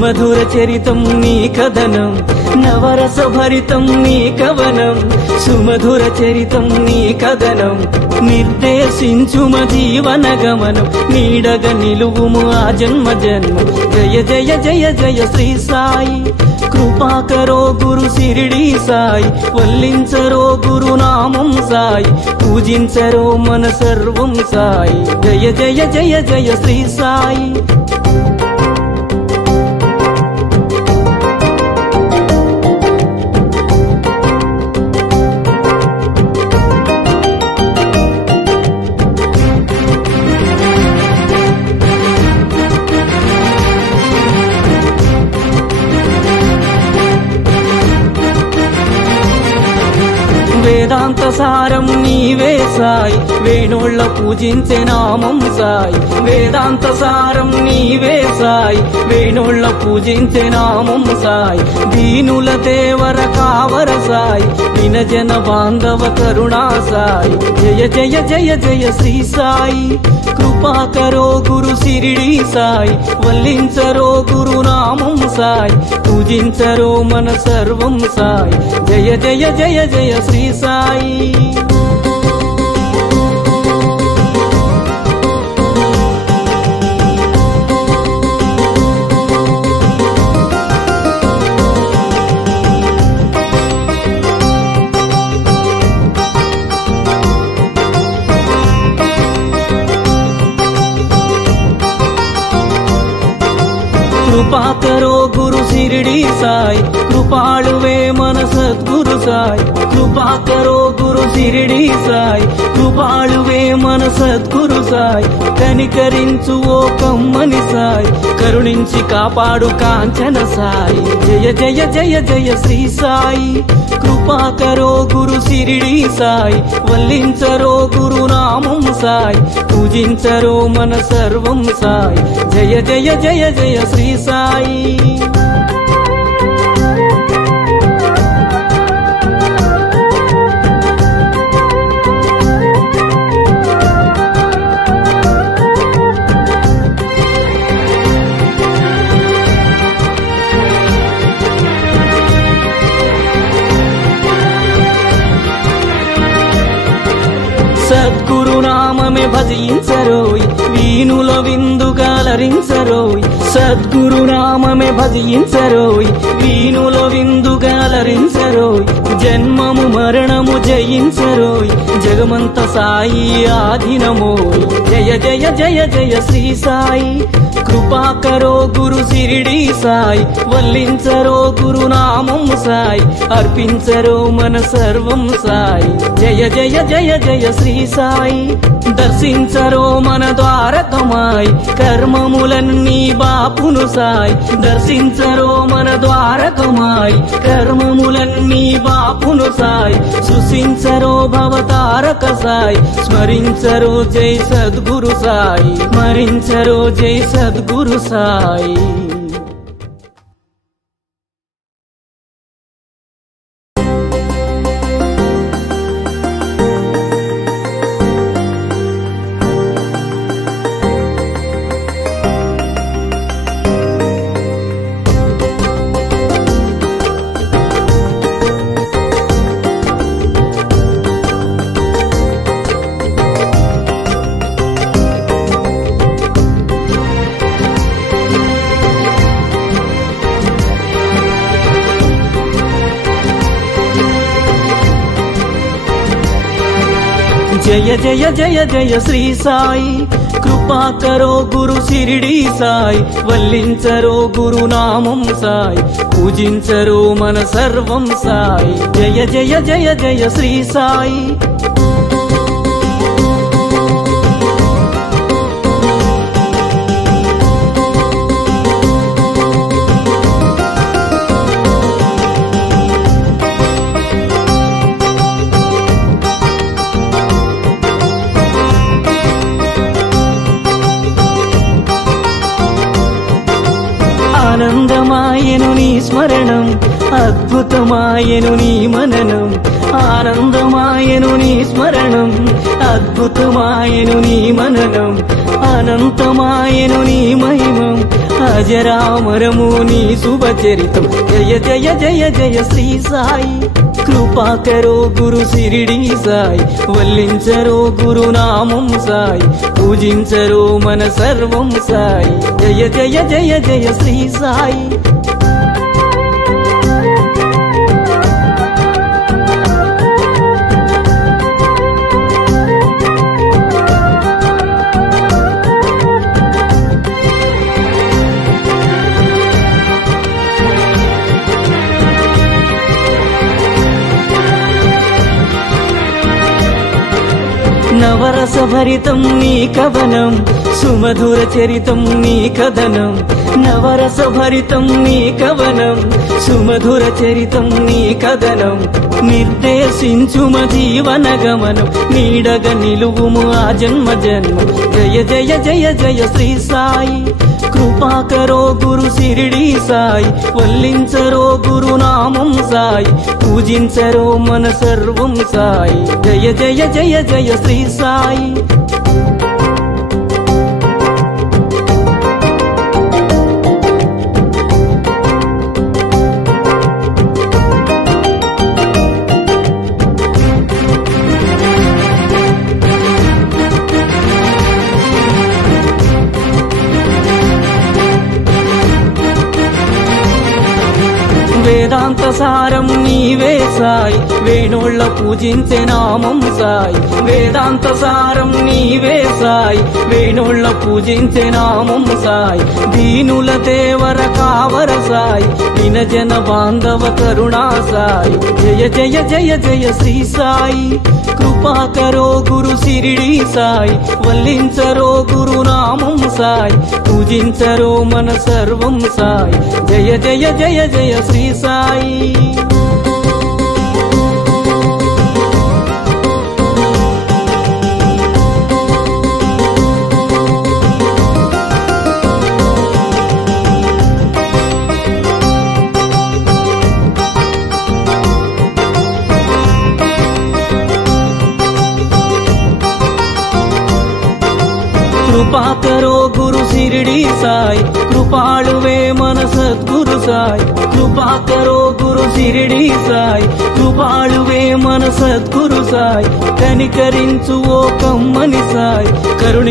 సుమధుర చరితం నీ కథనం, నవరస భరితం నీ కవనం. సుమధుర చరితం నీ కథనం, నిర్దేశించుమ జీవన గమనం. నీడగ నిలువుము ఆ జన్మ జన్మం. జయ జయ జయ జయ శ్రీ సాయి, కృపాకరో గురు శిరిడి సాయి. వల్లించరో గురునామం సాయి, పూజించరో మన సర్వం సాయి. జయ జయ జయ జయ శ్రీ సాయి. వేదాంత సారం నీవే సాయి, వేణోళ్ళ పూజించే నామం సాయి. వేదాంత సారం నీవే సాయి, వేణోళ్ళ పూజించే నామం సాయి. దీనుల దేవర కావర సాయి, వినజన బాంధవ కరుణా సాయి. జయ జయ జయ జయ శ్రీ సాయి, కృపాకరో గురు శిరిడి సాయి. వల్లించరో గురునామం సాయి, పూజించరో మన సర్వం సాయి. జయ జయ జయ జయ శ్రీ సాయి. కృపాకరో గురు శిరిడి సాయి, కృపాళువే మన సద్గురు సాయి. కృపాకరో గురు శిరిడి సాయి, కృపాళువే మన సద్గురు సాయి. కనికరించు ఓ కమ్మని సాయి, కరుణించి కాపాడు కాంచన సాయి. జయ జయ జయ జయ శ్రీ సాయి, కృపాకరో గురు శిరిడి సాయి. వల్లించరో గురునామం సాయి, పూజించరో మన సర్వం సాయి. జయ జయ జయ జయ శ్రీ సాయి. సద్గురునామమే భజించరోయ్, వీణుల విందుగాలరించరోయ్. సద్గురునామమే భజించరోయ్, వీణుల విందుగాలరించరోయ్. జన్మము మరణము జయించరోయ్, జగమంత సాయి ఆధీనమోయ్. జయ జయ జయ జయ శ్రీ సాయి, కృపాకరో గురు శిరిడి సాయి. వల్లించరో గురునామం సాయి, అర్పించరో మన సర్వం సాయి. జయ జయ జయ జయ శ్రీ సాయి, దర్శించరో మన ద్వారకమాయి. కర్మములన్నీ బాపును సాయి, దర్శించరో మన ద్వారకమాయి. కర్మములన్నీ బాపును సాయి, సృశించరో భవతారక సాయి. స్మరించరో జై సద్గురు సాయి, స్మరించరో జై సద్గురు సాయి. జయ జయ జయ జయ శ్రీ సాయి, కృపాకరో గురు శిరిడి సాయి. వల్లించరో గురునామం సాయి, పూజించరో మన సర్వం సాయి. జయ జయ జయ జయ శ్రీ సాయి. ఆనందమాయను నీ స్మరణం, అద్భుతమాయను నీ మననం. ఆనందమాయను నీ స్మరణం, అద్భుతమాయను నీ మననం. అనంతమాయను నీ మహిమం, అజరామరము నీ శుభచరితం జయ జయ జయ జయ శ్రీ సాయి కృపాకరో గురు సిరిడి సాయి వల్లించరో గురునామం సాయి పూజించరో మన సర్వం సాయి జయ జయ జయ జయ శ్రీ సాయి నవరస భరితం నీ కవనం సుమధుర చరితం నీ కథనం నవరస భరితం నీ కవనం సుమధుర చరితం నీ కథనం నిర్దేశించుమ జీవన గమనం నీడగ నిలువుము ఆ జన్మ జన్మ జయ జయ జయ జయ శ్రీ సాయి కృపాకరో గురు సిరిడి సాయి వల్లించరో గురునామం సాయి పూజించరో మన సర్వం సాయి జయ జయ జయ జయ శ్రీ సాయి వేదాంత సారం నీవే సాయి వేణోళ్ళ పూజించే నామం సాయి వేదాంత సారం నీవే సాయి వేణోళ్ళ పూజించే నామం సాయి దీనుల దేవర కావర సాయి దినజన బాంధవ కరుణా సాయి జయ జయ జయ జయ శ్రీ సాయి కృపాకరో గురు సిరిడి సాయి వల్లించరో గురునామం సాయి పూజించరో మన సర్వం సాయి జయ జయ జయ జయ శ్రీ సాయి కృపాకరో గురు సిరిడి సాయి కృపాళువే మన సద్గురు సాయి కృపాకరో గురు సిరిడి సాయి కృపాళువే మన సద్గురు సాయి కనికరించు ఓ కమ్మని సాయి కరుణి